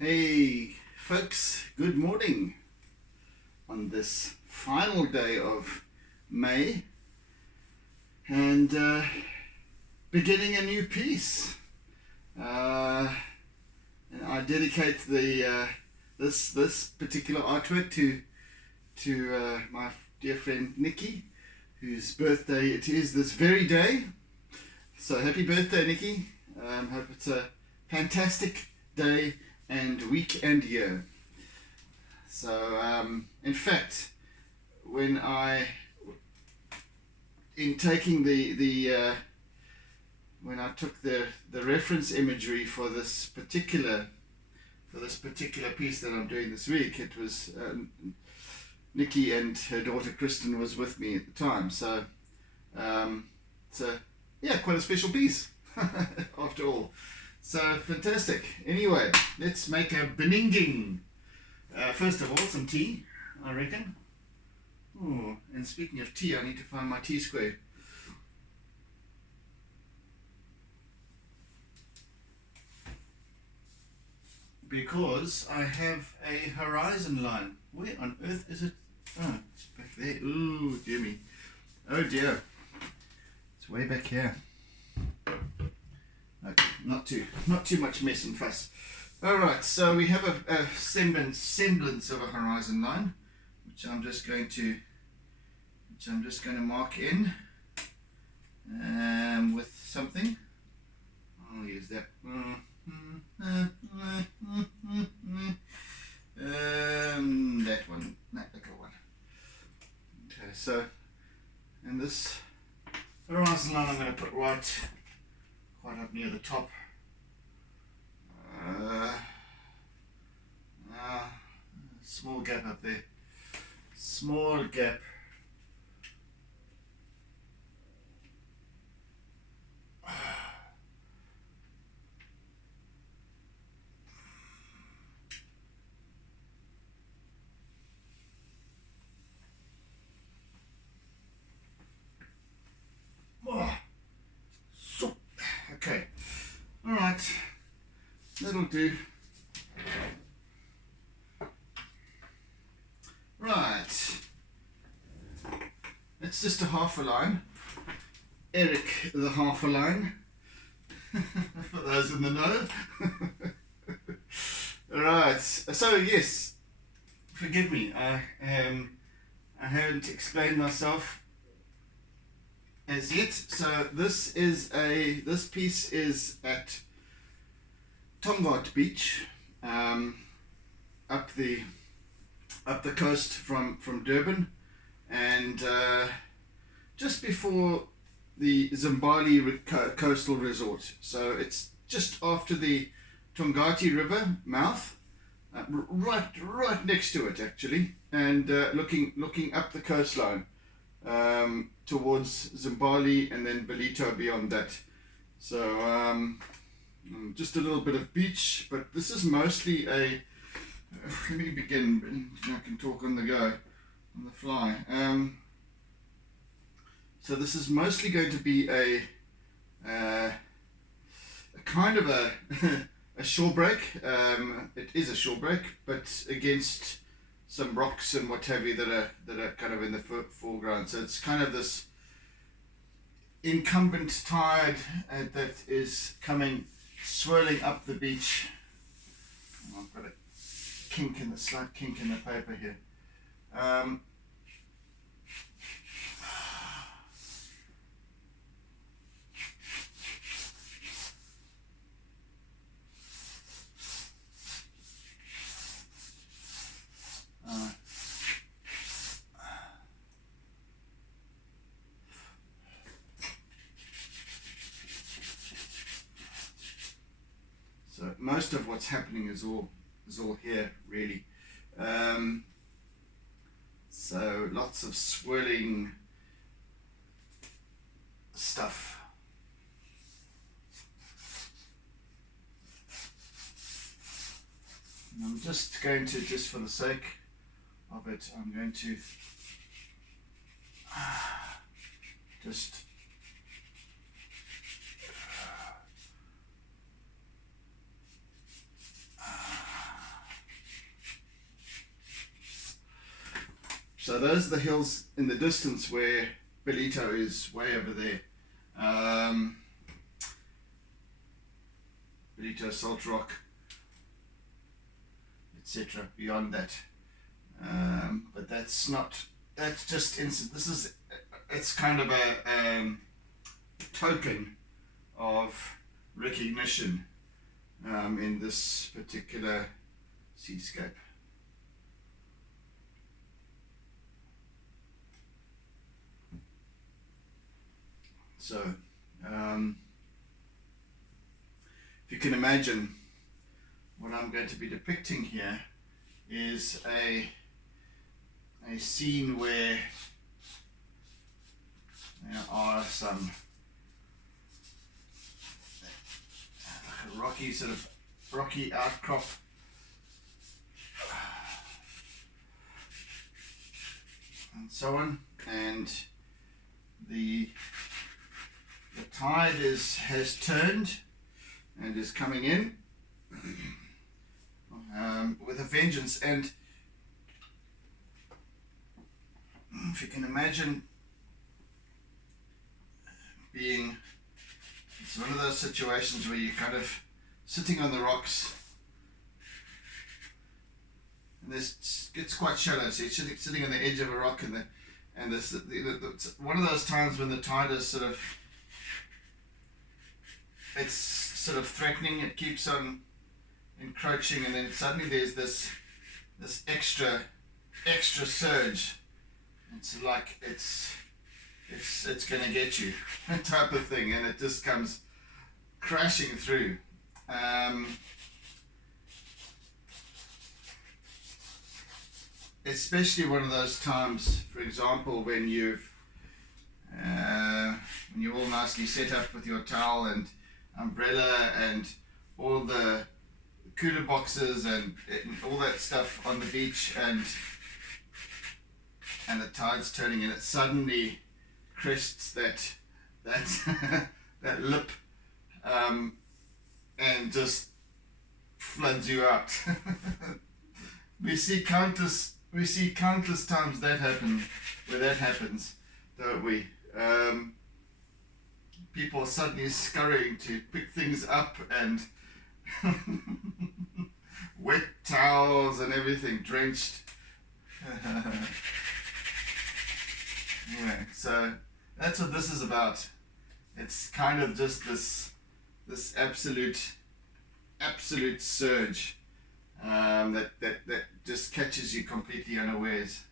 Hey folks, good morning on this final day of May and beginning a new piece. And I dedicate this particular artwork to my dear friend Nikki, whose birthday it is this very day. So happy birthday, Nikki. Hope it's a fantastic day and week and year. So in fact, when when I took the reference imagery for this particular piece that I'm doing this week, it was Nikki and her daughter Kristen was with me at the time. So quite a special piece after all. So fantastic. Anyway, let's make a beninging. First of all, some tea, I reckon. Oh, and speaking of tea, I need to find my tea square. Because I have a horizon line. Where on earth is it? Oh, it's back there. Ooh, dear me. Oh dear. It's way back here. Okay, not too much mess and fuss. Alright, so we have a semblance of a horizon line, which I'm just going to mark in with something. I'll use that. That one, that little one. Okay, so in this horizon line, I'm going to put right quite up near the top. Small gap up there. Small gap. Okay. Alright. That'll do. Right. It's just a half a line. Eric the half a line. For those in the know. Right. So yes, forgive me. I haven't explained myself as yet. So this piece is at Tongaat Beach, up the coast from Durban, and just before the Zimbali Coastal Resort. So it's just after the Tongaat River mouth, right next to it actually, and looking up the coastline towards Zimbali and then Ballito beyond that. So just a little bit of beach, but this is mostly let me begin. I can talk on the go, on the fly. So this is mostly going to be a kind of a a shore break. It is a shore break, but against some rocks and what have you that are kind of in the foreground. So it's kind of this incumbent tide that is coming swirling up the beach. I've got a slight kink in the paper here. So most of what's happening is all here really. So lots of swirling stuff. And I'm just going to, just for the sake of it, I'm going to just So those are the hills in the distance where Ballito is way over there. Ballito, Salt Rock, etc. Beyond that, but that's just instant. It's kind of a token of recognition in this particular seascape. So, if you can imagine, what I'm going to be depicting here is a scene where there are some rocky outcrop and so on, and the tide has turned and is coming in with a vengeance. And if you can imagine it's one of those situations where you're kind of sitting on the rocks, and it's quite shallow, so you're sitting on the edge of a rock, and it's one of those times when the tide is it's sort of threatening, it keeps on encroaching, and then suddenly there's this extra surge. It's like it's gonna get you type of thing, and it just comes crashing through. Especially one of those times, for example, when you're all nicely set up with your towel and umbrella and all the cooler boxes and all that stuff on the beach, and the tide's turning, and it suddenly crests that that lip, and just floods you out. we see countless times that happens, don't we? People are suddenly scurrying to pick things up, and wet towels and everything drenched. Anyway, so that's what this is about. It's kind of just this absolute surge that just catches you completely unawares.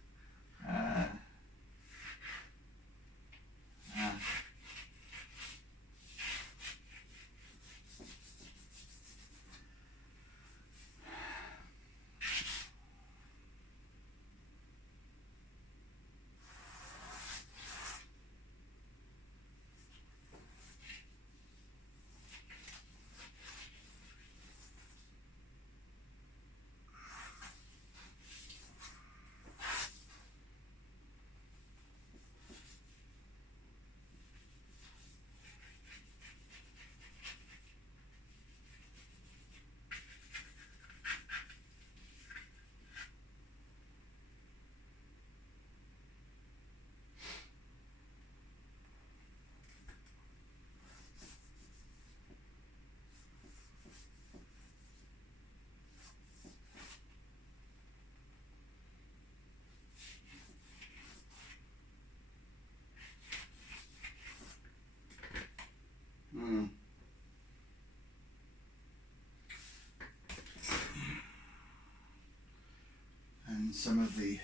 And some of the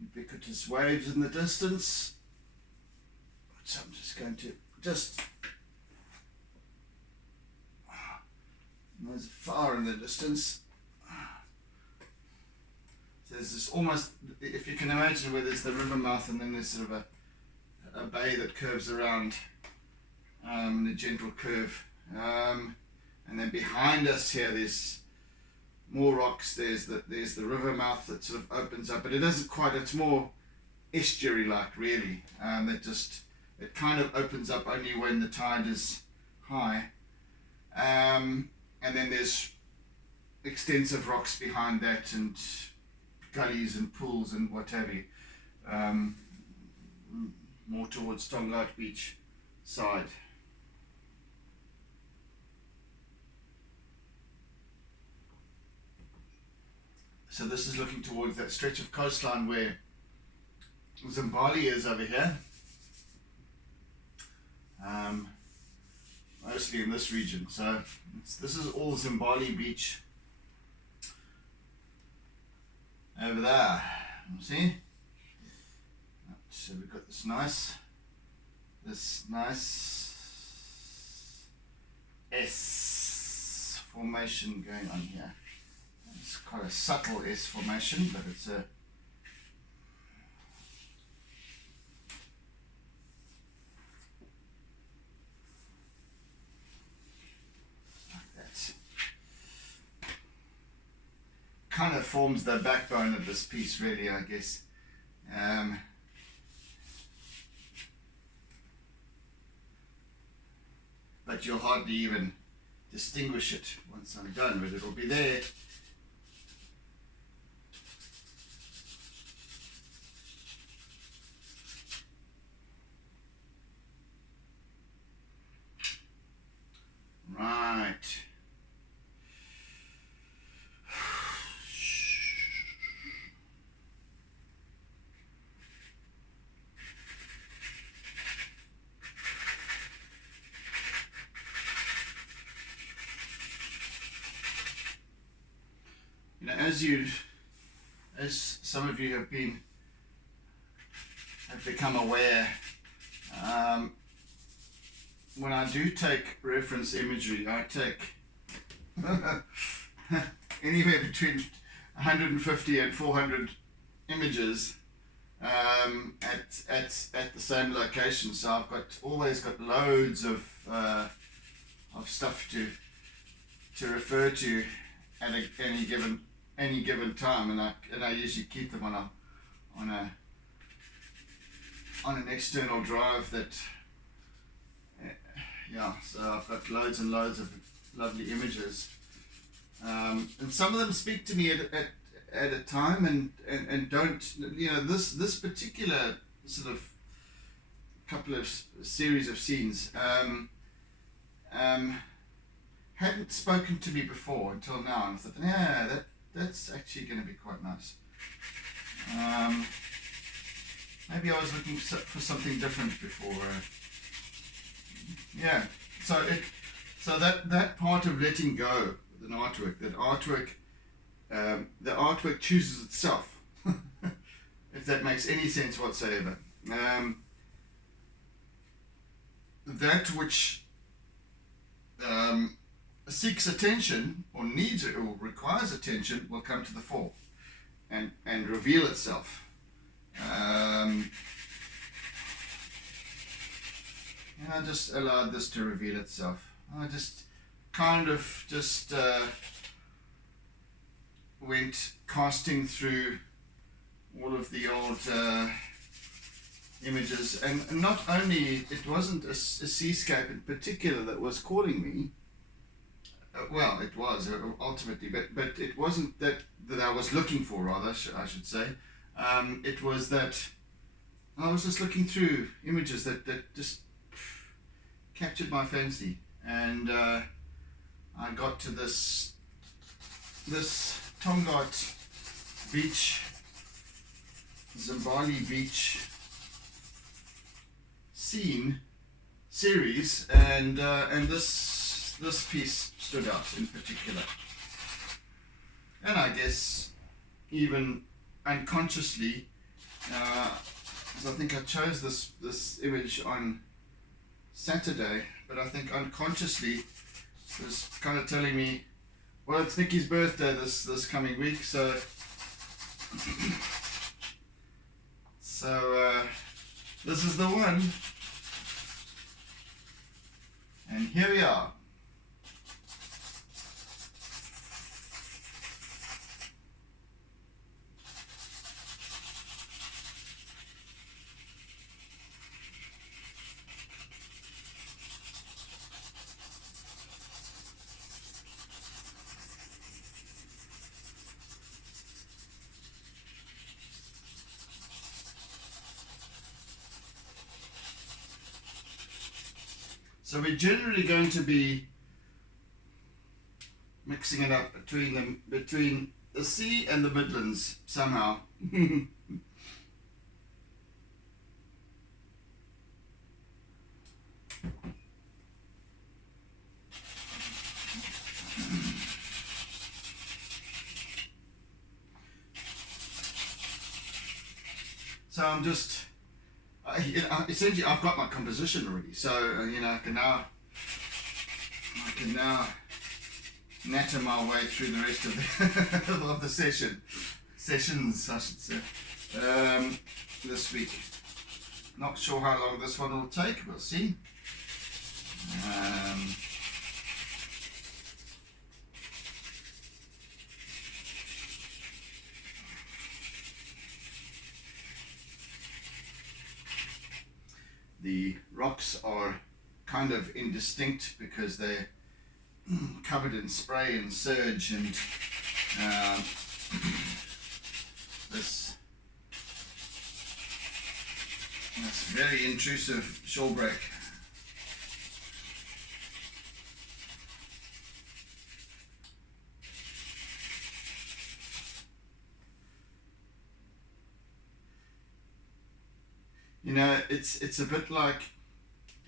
ubiquitous waves in the distance, which I'm just going to there's far in the distance. So there's this almost, if you can imagine, where there's the river mouth, and then there's sort of a bay that curves around in a gentle curve, and then behind us here there's more rocks. There's the river mouth that sort of opens up, but it doesn't quite. It's more estuary like, really. It kind of opens up only when the tide is high, and then there's extensive rocks behind that, and gullies and pools and what have you. More towards Tongaat Beach side. So this is looking towards that stretch of coastline where Zimbali is over here. Mostly in this region. So this is all Zimbali Beach over there. You see? So we've got this nice S formation going on here. It's quite a subtle S formation, but it's a kind of forms the backbone of this piece, really, I guess. But you'll hardly even distinguish it once I'm done, but it'll be there. Right. You know, as some of you have become aware, when I do take reference imagery, I take anywhere between 150 and 400 images at the same location. So I've always got loads of stuff to refer to at any given time, and I usually keep them on an external drive that. Yeah, so I've got loads and loads of lovely images, and some of them speak to me at a time, and don't, you know, this particular sort of couple of series of scenes hadn't spoken to me before until now, and I thought, yeah, that's actually going to be quite nice. Maybe I was looking for something different before. Yeah, so that part of letting go with an artwork, the artwork chooses itself, if that makes any sense whatsoever. That which seeks attention or needs it or requires attention will come to the fore and reveal itself. And I just allowed this to reveal itself. I just kind of went casting through all of the old images, and not only, it wasn't a seascape in particular that was calling me. Well, it was ultimately, but it wasn't that I was looking for, rather, I should say. It was that I was just looking through images that just captured my fancy, and I got to this Tongaat Beach, Zimbali Beach series, and this piece stood out in particular, and I guess even unconsciously, because I think I chose this image on Saturday, but I think unconsciously it was kind of telling me, well, it's Nikki's birthday this coming week, so this is the one, and here we are. So we're generally going to be mixing it up between the sea and the Midlands somehow. So I'm just, essentially I've got my composition already. So I can now natter my way through the rest of the of the sessions, I should say, this week. Not sure how long this one will take. We'll see. The rocks are kind of indistinct because they're covered in spray and surge and this very intrusive shore break. It's a bit like,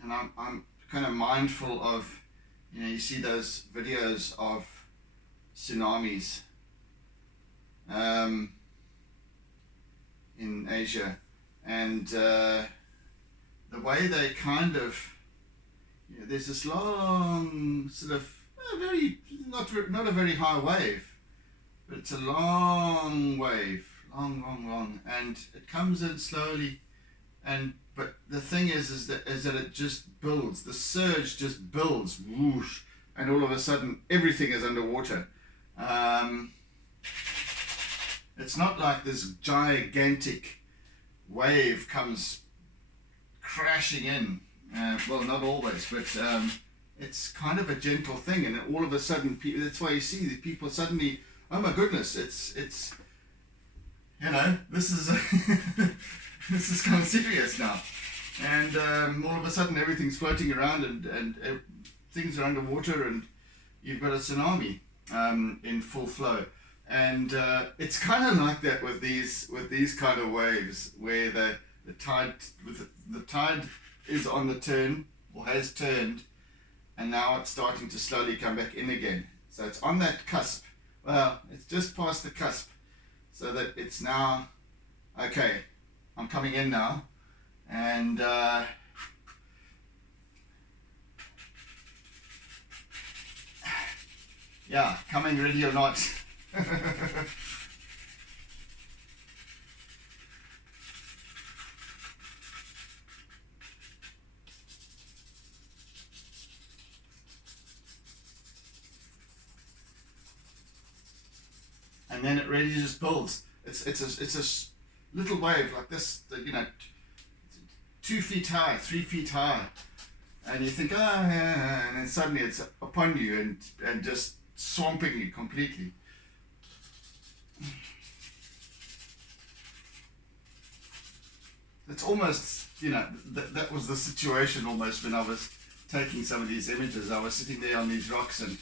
and I'm kind of mindful of, you see those videos of tsunamis in Asia, and the way they kind of, there's this long sort of very not a very high wave, but it's a long wave, long, and it comes in slowly. But the thing is that it just builds. The surge just builds, whoosh, and all of a sudden everything is underwater. It's not like this gigantic wave comes crashing in. Well, not always, but it's kind of a gentle thing, and all of a sudden, that's why you see the people suddenly. Oh my goodness! It's this is. This is kind of serious now, and all of a sudden everything's floating around and things are underwater, and you've got a tsunami in full flow, and it's kind of like that with these kind of waves where the tide is on the turn or has turned, and now it's starting to slowly come back in again. So it's on that cusp. Well, it's just past the cusp, so that it's now okay. I'm coming in now, and yeah, coming ready or not. And then it really just builds. It's a little wave like this, 2 feet high, 3 feet high, and you think, yeah, and then suddenly it's upon you and just swamping you completely. It's almost, that was the situation almost when I was taking some of these images. I was sitting there on these rocks and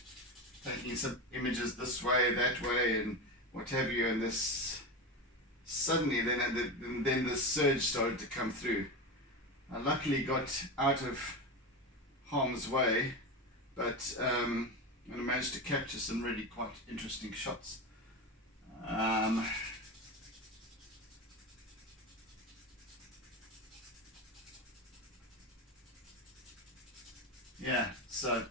taking some images this way, that way, and what have you, and this suddenly then the surge started to come through. I luckily got out of harm's way, but I managed to capture some really quite interesting shots. Yeah, so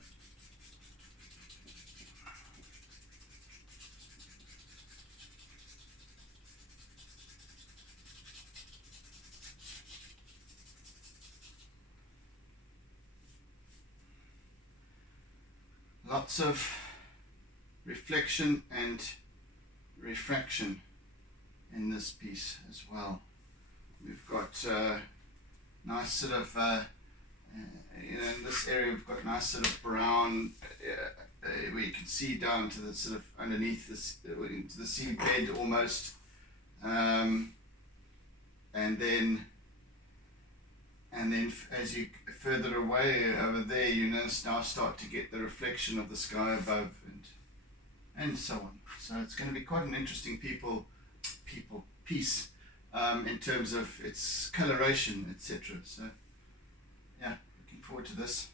lots of reflection and refraction in this piece as well. We've got nice sort of, in this area we've got nice sort of brown, where you can see down to the sort of underneath this, into the sea bed almost, and and then as you further away over there, you now start to get the reflection of the sky above, and so on. So it's going to be quite an interesting piece in terms of its coloration, etc. So yeah, looking forward to this.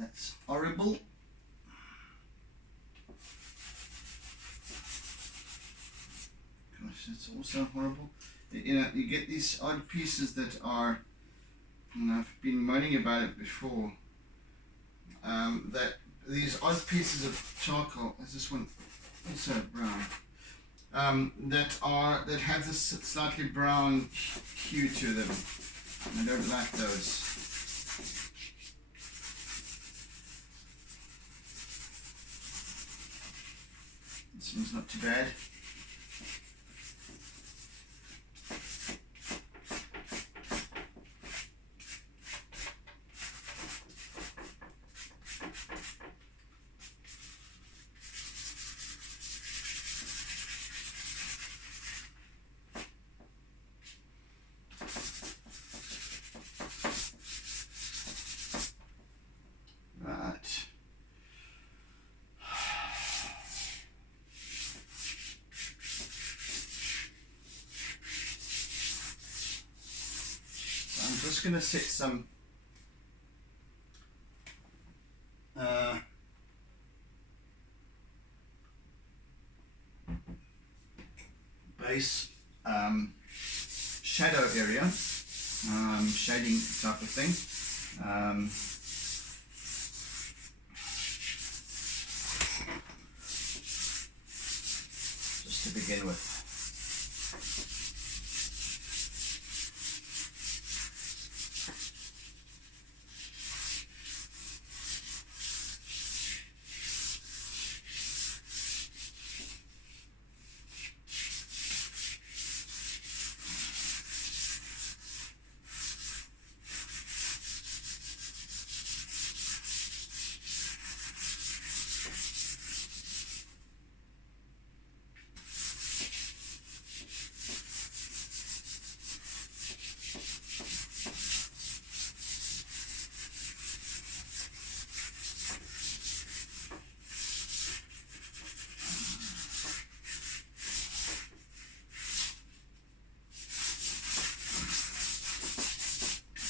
That's horrible. Gosh, that's also horrible. You know, you get these odd pieces that are, and I've been moaning about it before, that these odd pieces of charcoal, there's this one also brown, that have this slightly brown hue to them. I don't like those. This one's not too bad. I'm just going to set some base shadow area, shading type of thing. Just to begin with.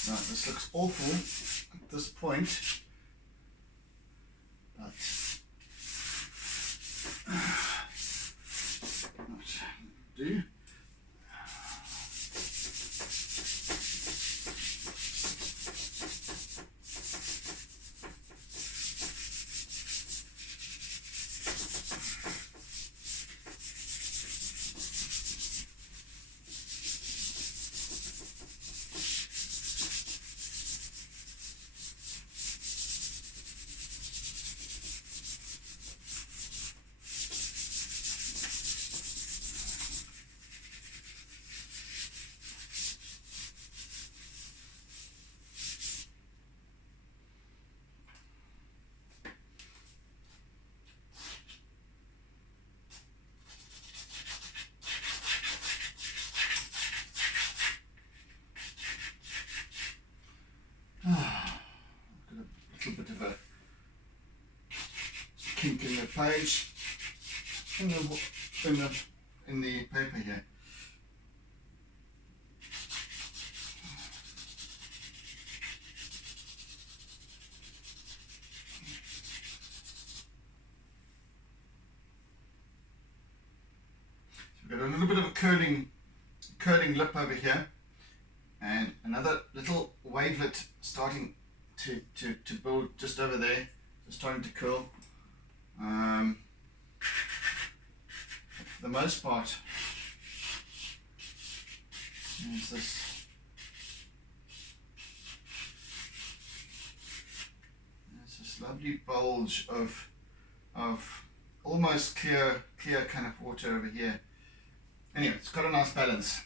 Right, this looks awful at this point, but do. kink in the page, in the paper here. So we've got a little bit of a curling lip over here, and another little wavelet starting to build just over there, just starting to curl. For the most part, there's this lovely bulge of almost clear kind of water over here. Anyway, it's got a nice balance.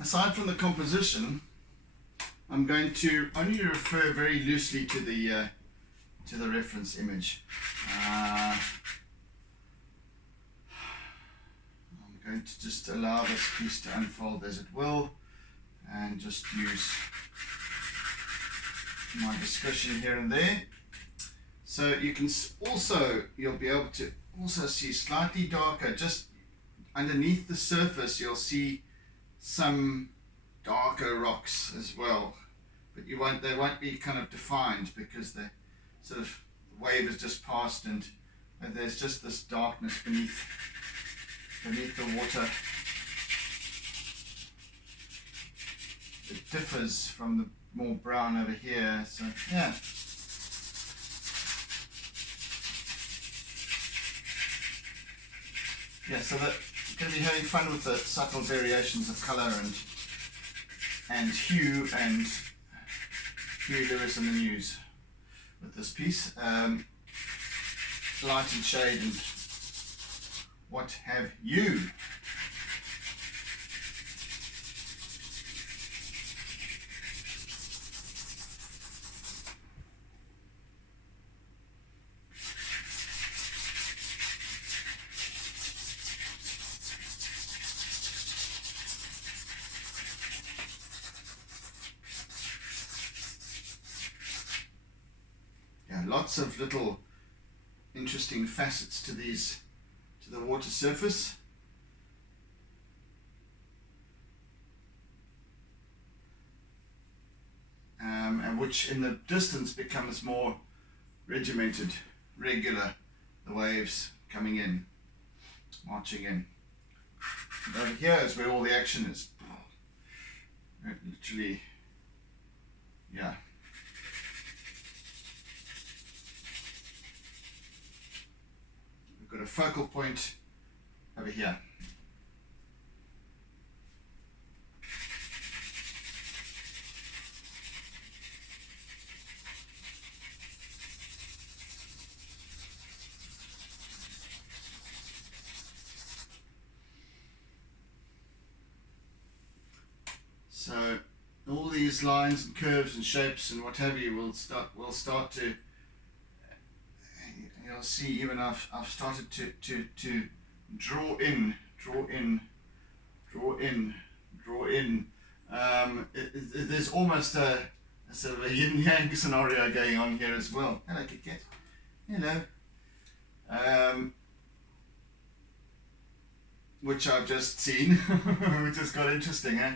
Aside from the composition, I'm going to only refer very loosely to the reference image. I'm going to just allow this piece to unfold as it will, and just use my discussion here and there. So you can also, you'll be able to also see slightly darker, just underneath the surface you'll see some darker rocks as well, but they won't be kind of defined because the sort of wave has just passed, and there's just this darkness beneath the water. It differs from the more brown over here, so yeah. Yeah, so that you're going to be having fun with the subtle variations of colour and hue and Huey Lewis in the News with this piece. Light and shade and what have you. Lots of little interesting facets to the water surface. And which in the distance becomes more regimented, regular, the waves coming in, marching in. And over here is where all the action is. Literally, yeah. Got a focal point over here. So all these lines and curves and shapes and what have you will start to, you'll see even I've started to draw in. There's almost a sort of a yin-yang scenario going on here as well. Hello, Kit Kat. Hello. Which I've just seen, which has got interesting, eh?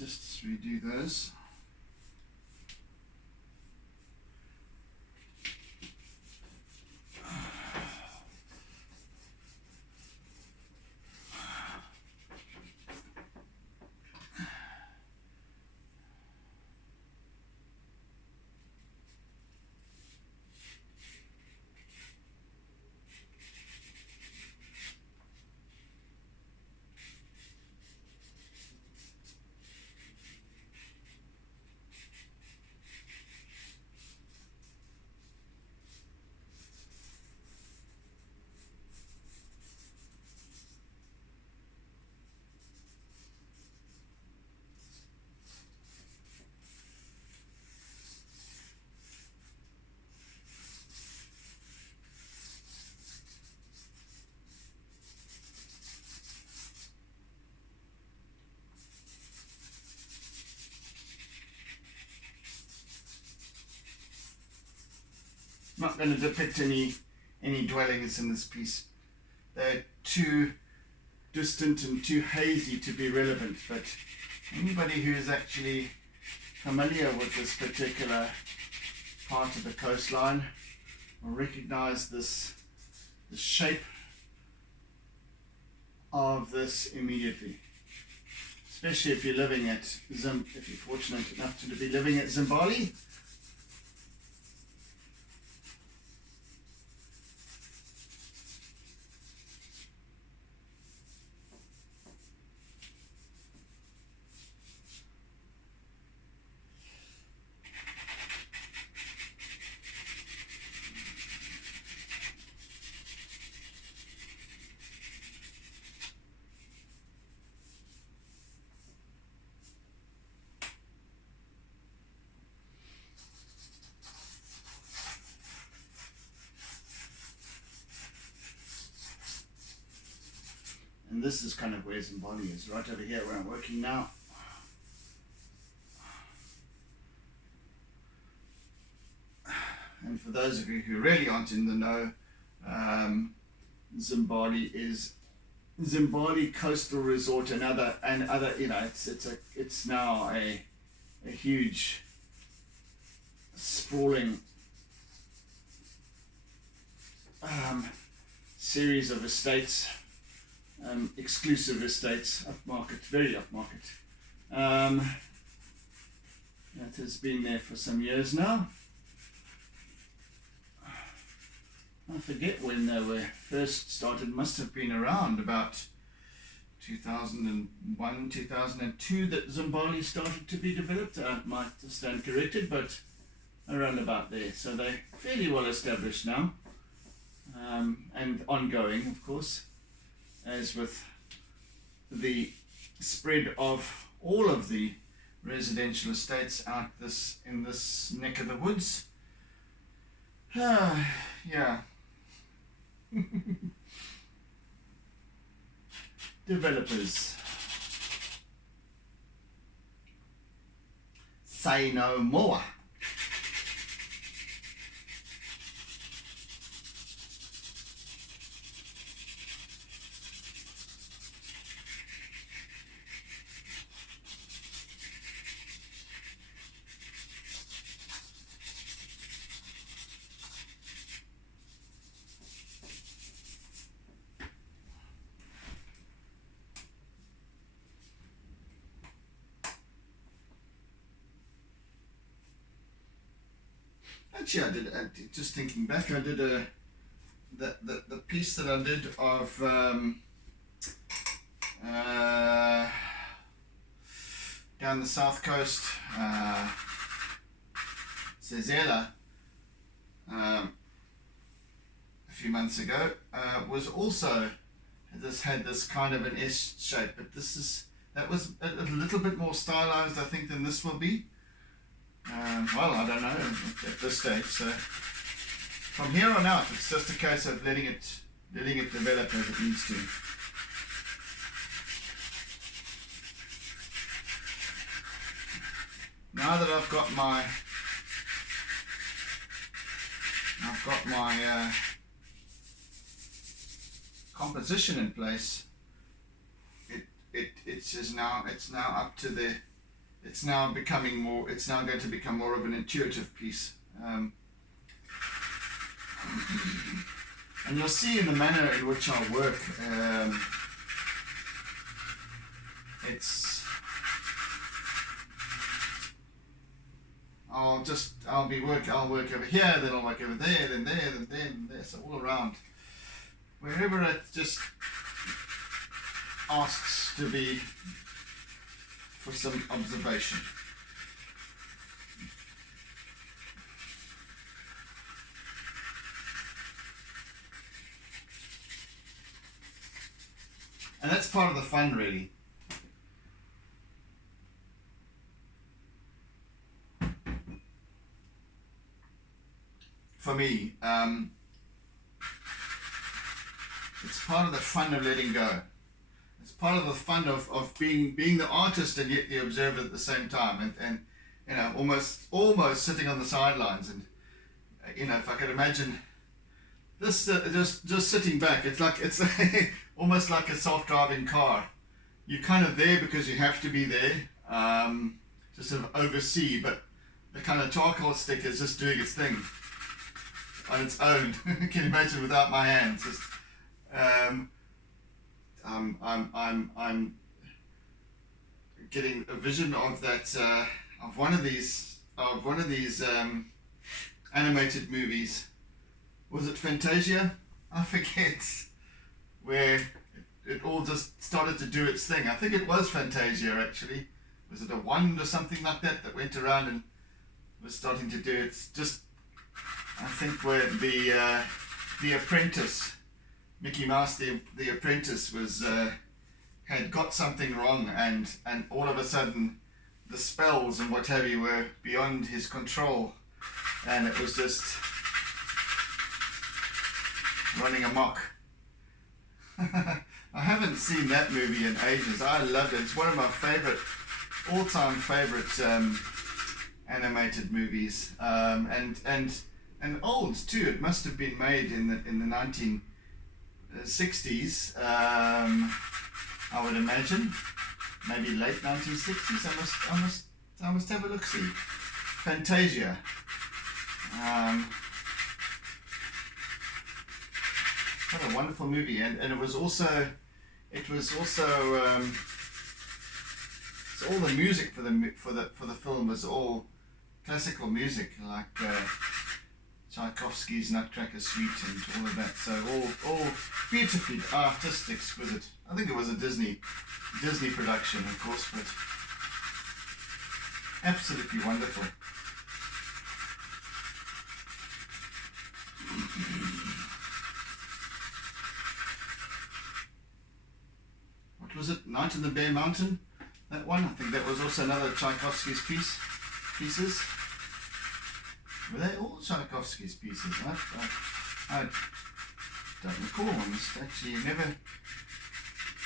Let's redo those. not going to depict any dwellings in this piece. They're too distant and too hazy to be relevant, but anybody who is actually familiar with this particular part of the coastline will recognize the shape of this immediately, especially if you're living at if you're fortunate enough to be living at Zimbali. And this is kind of where Zimbali is, right over here where I'm working now. And for those of you who really aren't in the know, Zimbali is Zimbali Coastal Resort, and other, you know, it's now a huge sprawling series of estates. Exclusive estates, upmarket, very upmarket. That has been there for some years now. I forget when they were first started. Must have been around about 2001, 2002 that Zimbali started to be developed. I might stand corrected, but around about there. So they're fairly well established now, and ongoing, of course. As with the spread of all of the residential estates out in this neck of the woods. Yeah. Developers. Say no more. Actually, I did. Just thinking back, I did the piece that I did of down the south coast, Zezela, a few months ago, was also had this kind of an S shape, but that was a little bit more stylized, I think, than this will be. Well, I don't know at this stage. So from here on out, it's just a case of letting it develop as it needs to. Now that I've got my composition in place, it's now up to the. It's now going to become more of an intuitive piece. And you'll see in the manner in which I work, I'll work over here, then I'll work over there, then there, then there, and there, so all around. Wherever it just asks to be for some observation. And that's part of the fun, really. For me, it's part of the fun of letting go. Part of the fun of being the artist and yet the observer at the same time, and you know, almost sitting on the sidelines you know, if I could imagine this just sitting back, it's almost like a self-driving car. You're kind of there because you have to be there, to sort of oversee, but the kind of charcoal stick is just doing its thing on its own. Can you imagine without my hands? Just, I'm getting a vision of that, of one of these animated movies. Was it Fantasia? I forget, where it all just started to do its thing. I think it was Fantasia actually. Was it a wand or something like that that went around and was starting to do its just? I think where the apprentice, Mickey Mouse, the apprentice was had got something wrong, and all of a sudden the spells and what have you were beyond his control, and it was just running amok. I haven't seen that movie in ages. I loved it. It's one of my all-time favorite animated movies, and old too. It must have been made in the 1960s. I would imagine, maybe late 1960s. I must have a look. See, Fantasia. What a wonderful movie, and it was also so all the music for the film was all classical music, like Tchaikovsky's Nutcracker Suite and all of that. So all beautifully, just exquisite. I think it was a Disney production, of course, but absolutely wonderful. What was it? Night in the Bear Mountain? That one? I think that was also another Tchaikovsky's pieces. Were they all Tchaikovsky's pieces? I don't recall. I must actually never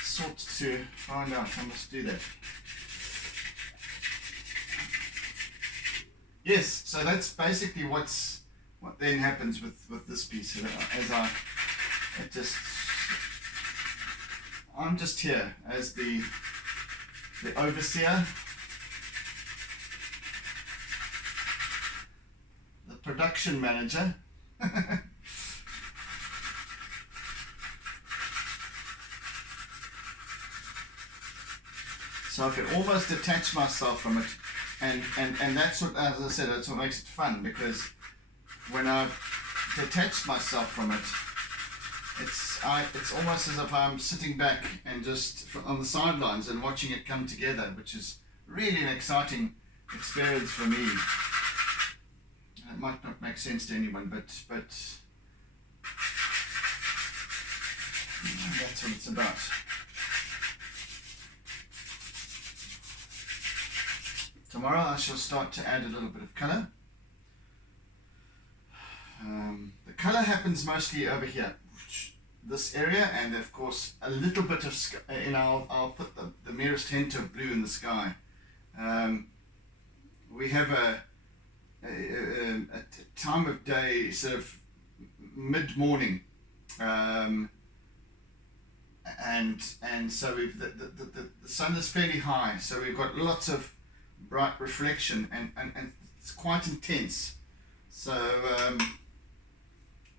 sought to find out. I must do that. Yes, so that's basically what then happens with this piece. I'm just here as the overseer, the production manager. So I can almost detach myself from it, and that's what, as I said, that's what makes it fun, because when I detach myself from it, it's almost as if I'm sitting back and just on the sidelines and watching it come together, which is really an exciting experience for me. It might not make sense to anyone, but that's what it's about. Tomorrow I shall start to add a little bit of colour. The colour happens mostly over here, this area, and of course a little bit of sky, I'll put the merest hint of blue in the sky. We have a time of day, sort of mid-morning, and so the sun is fairly high, so we've got lots of bright reflection, and it's quite intense. So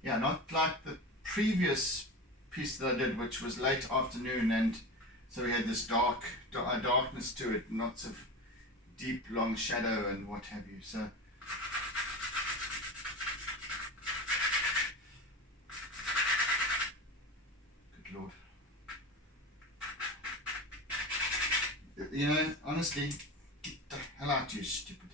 yeah, not like the previous piece that I did, which was late afternoon, and so we had this darkness to it, lots of deep long shadow and what have you. So good Lord, you know, honestly, get the hell out, you stupid.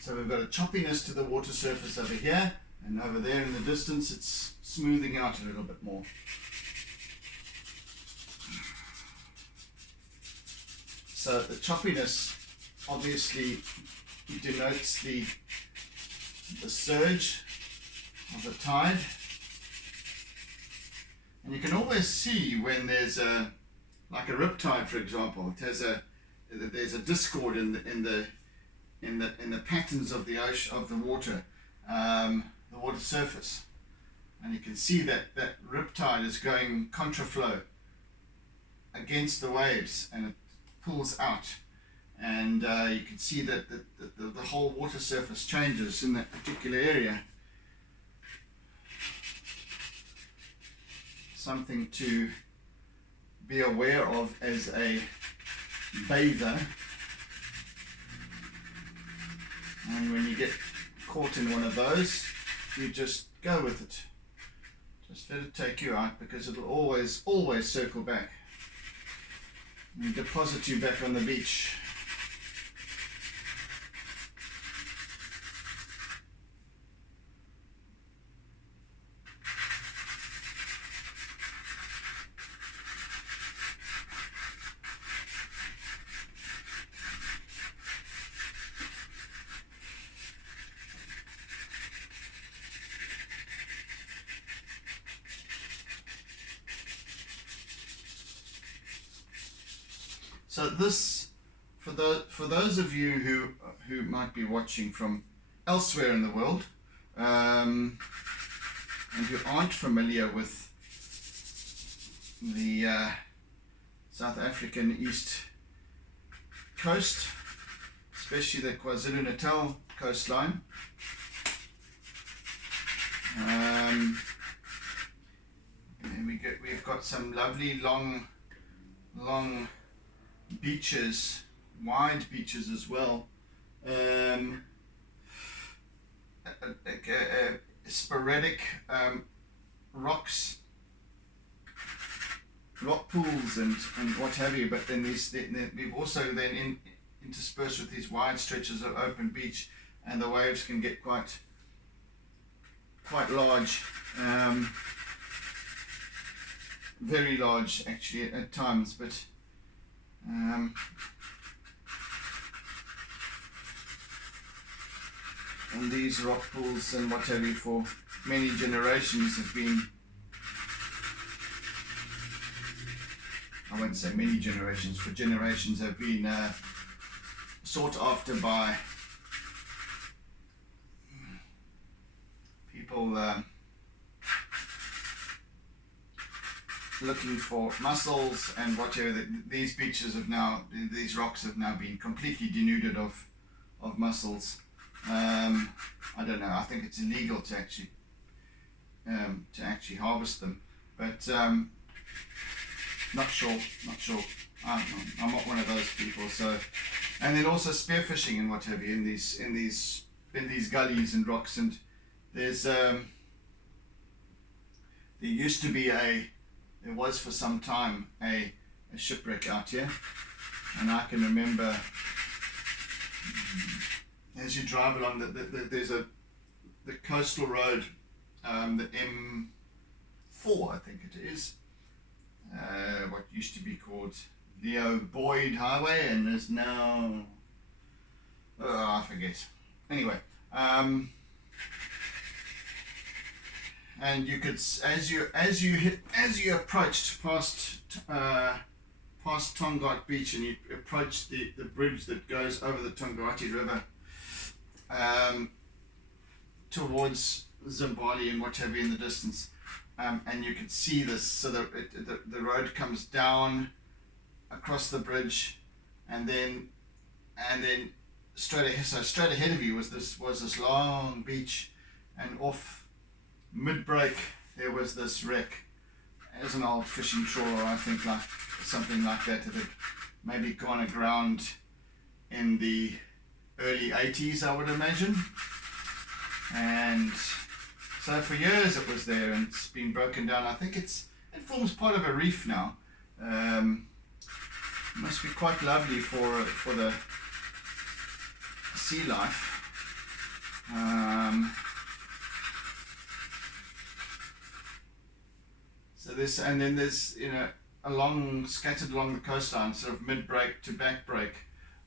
So we've got a choppiness to the water surface over here, And over there in the distance, it's smoothing out a little bit more. So the choppiness obviously denotes the surge of the tide. And you can always see when there's like a riptide, for example, there's a discord in the patterns of the ocean, of the water surface, and you can see that riptide is going contraflow against the waves, and it pulls out, and you can see that the whole water surface changes in that particular area. Something to be aware of as a bather, and when you get caught in one of those, you just go with it. Just let it take you out, because it'll always circle back and deposit you back on the beach. So this, for those of you who might be watching from elsewhere in the world, and who aren't familiar with the South African East Coast, especially the KwaZulu-Natal coastline, and we've got some lovely long beaches, wide beaches as well, sporadic rock pools and what have you, but then we've also then interspersed with these wide stretches of open beach, and the waves can get quite large, very large actually at times, but and these rock pools and what have you for many generations have been, I won't say many generations, for generations have been sought after by people looking for mussels and whatever. These beaches have now, these rocks have now been completely denuded of mussels. I don't know, I think it's illegal to actually harvest them, but not sure. I'm not one of those people. So, and then also spearfishing and what have you in these gullies and rocks. And there's there used to be there was for some time a shipwreck out here, and I can remember as you drive along there's the coastal road, the M4 I think it is, what used to be called Leo Boyd Highway, and is now I forget. Anyway, and you could, as you approached past Tongaat Beach, and you approached the bridge that goes over the Tongaat River towards Zimbali and what have you in the distance, and you could see this. So the road comes down across the bridge, and then straight ahead of you was this long beach, and off mid-break there was this wreck. It was an old fishing trawler, I think, like something like that had maybe gone aground in the early 80s, I would imagine. And so for years it was there, and it's been broken down. I think it forms part of a reef now. Must be quite lovely for the sea life. this, and then there's scattered along the coastline, sort of mid break to back break.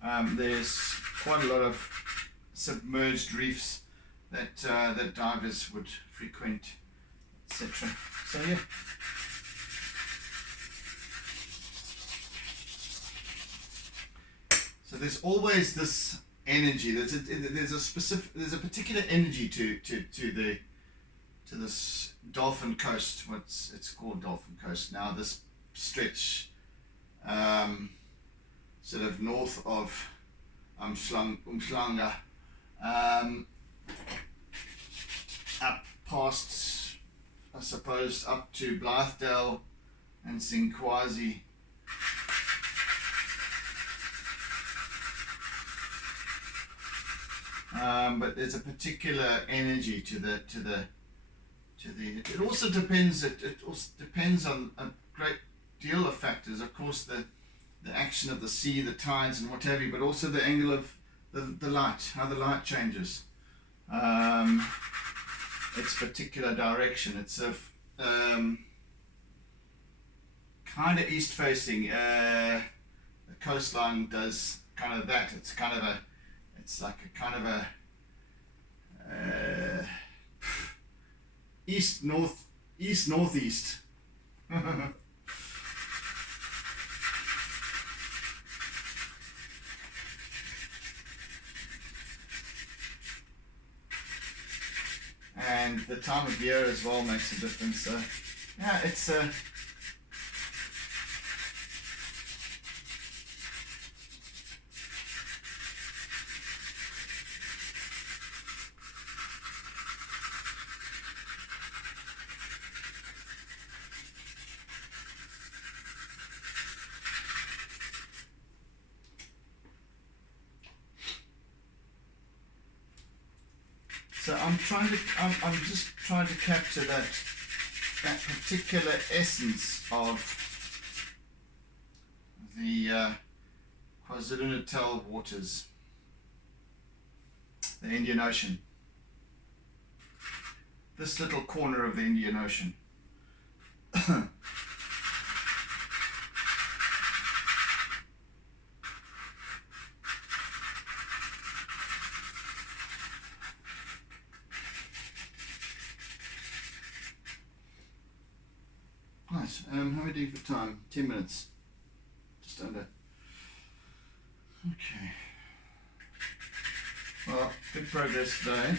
There's quite a lot of submerged reefs that that divers would frequent, etc. So yeah. So there's always this energy. There's a particular energy to this Dolphin Coast. It's called Dolphin Coast now. This stretch, sort of north of Umhlanga, up past, I suppose, up to Blythedale and Zinkwazi. But there's a particular energy to the. It also depends. It also depends on a great deal of factors. Of course, the action of the sea, the tides, and what have you. But also the angle of the light, how the light changes. Its particular direction. It's a kind of east facing. The coastline does kind of that. It's kind of a. It's like a kind of a east northeast. And the time of year as well makes a difference. So yeah, it's so I'm just trying to capture that particular essence of the KwaZulu-Natal waters, the Indian Ocean. This little corner of the Indian Ocean. Nice. How are we doing for time? 10 minutes. Just under. Okay. Well, good progress today.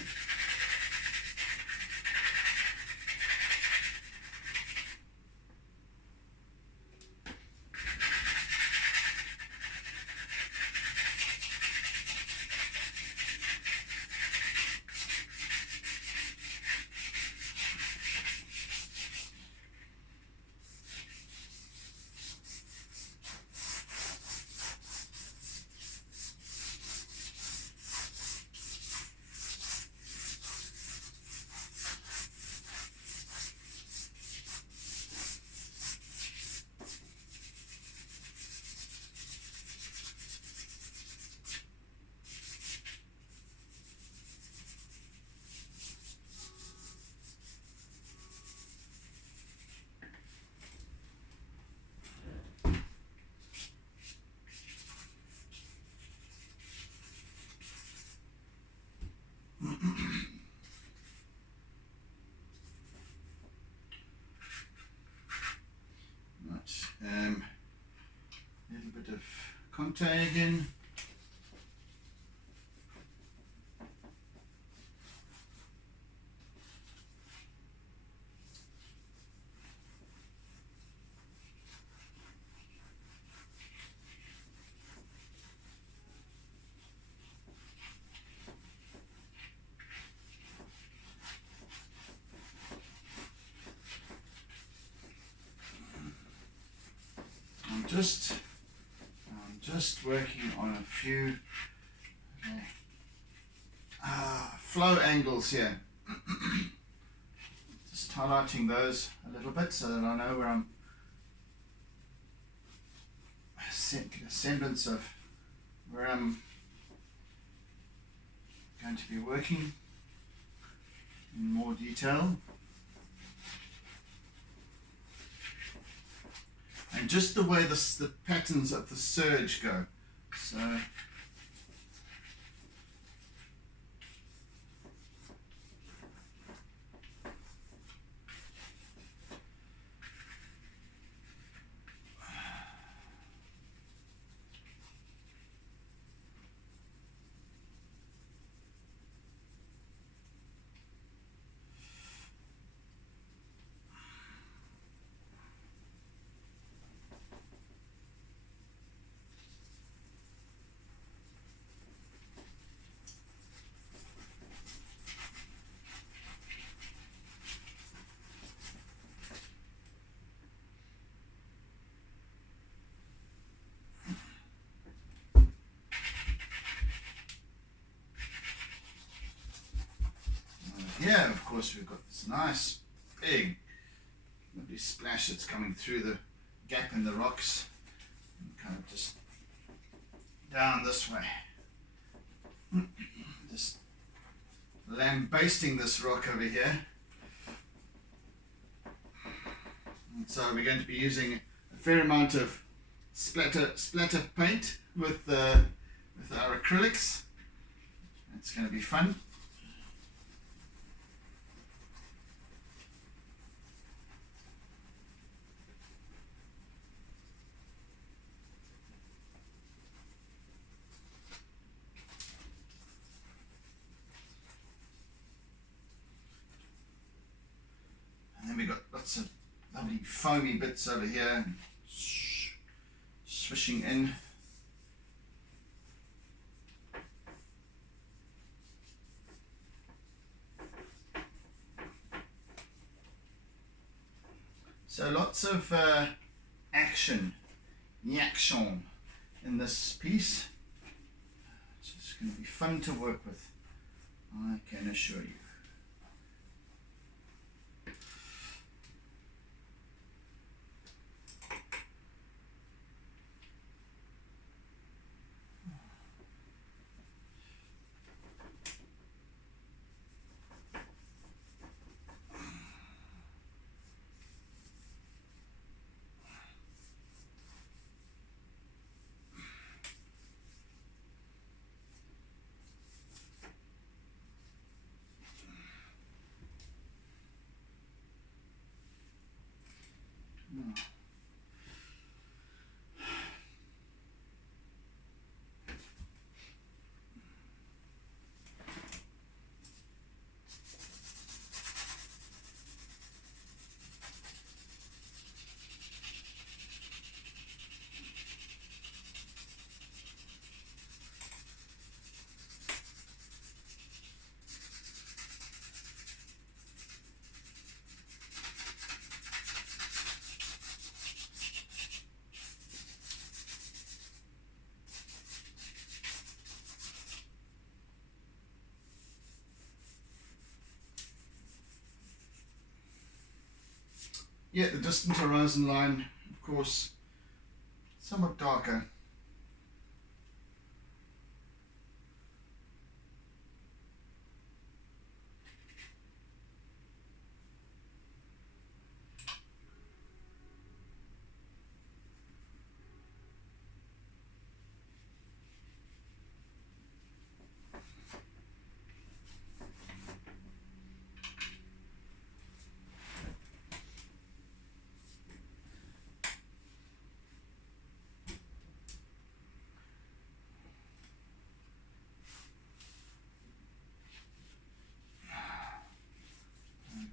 A little bit of Conte again. I'm just working on a few flow angles here. Just highlighting those a little bit so that I know where I'm a semblance of where I'm going to be working in more detail. and just the way the patterns of the surge go. So here, of course, we've got this nice big lovely splash that's coming through the gap in the rocks, and kind of just down this way, just lambasting this rock over here. And so we're going to be using a fair amount of splatter paint with our acrylics. It's going to be fun. And then we've got lots of lovely foamy bits over here, swishing in. So lots of action in this piece. It's just going to be fun to work with, I can assure you. Yeah, the distant horizon line, of course, somewhat darker.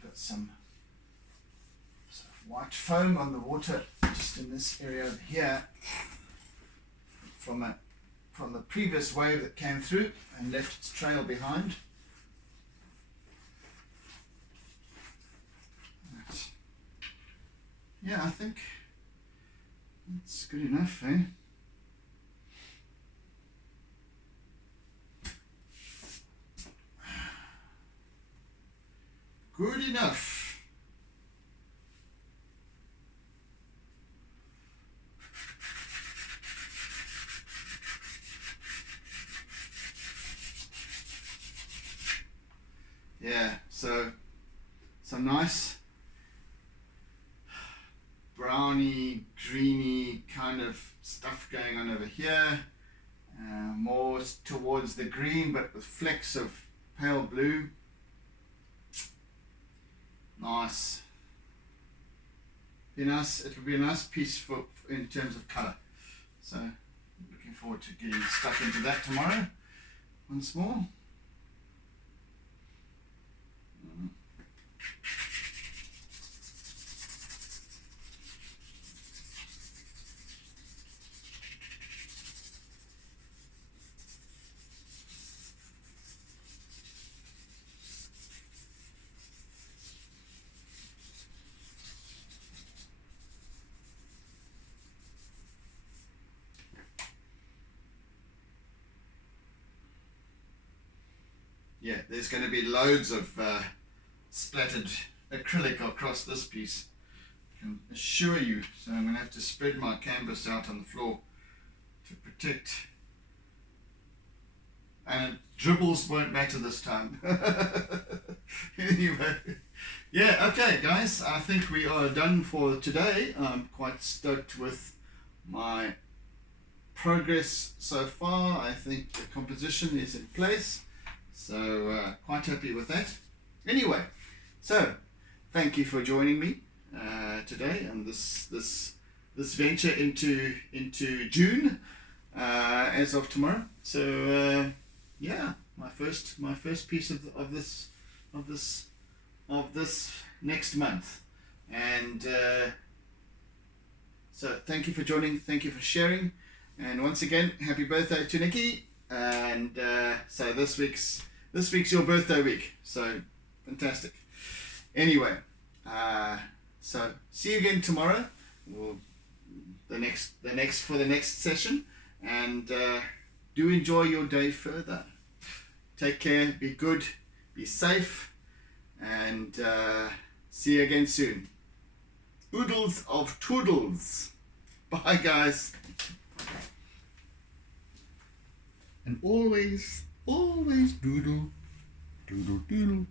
Got some sort of white foam on the water just in this area over here from the previous wave that came through and left its trail behind. Right. Yeah, I think that's good enough, eh? Good enough. Yeah, so some nice brown browny, greeny kind of stuff going on over here. More towards the green, but with flecks of pale blue. Nice. Be nice. It would be a nice piece for in terms of colour. So looking forward to getting stuck into that tomorrow once more. Yeah, there's going to be loads of splattered acrylic across this piece, I can assure you. So I'm going to have to spread my canvas out on the floor to protect. And dribbles won't matter this time. Anyway, yeah, okay guys, I think we are done for today. I'm quite stoked with my progress so far. I think the composition is in place. So quite happy with that. Anyway, so thank you for joining me today on this venture into June as of tomorrow. So yeah, my first piece of this next month, and so thank you for joining, thank you for sharing, and once again, happy birthday to Nikki. And so this week's your birthday week, so fantastic. Anyway, so see you again tomorrow, or the next session, and do enjoy your day further. Take care, be good, be safe, and see you again soon. Oodles of toodles. Bye guys. And always doodle, doodle, doodle.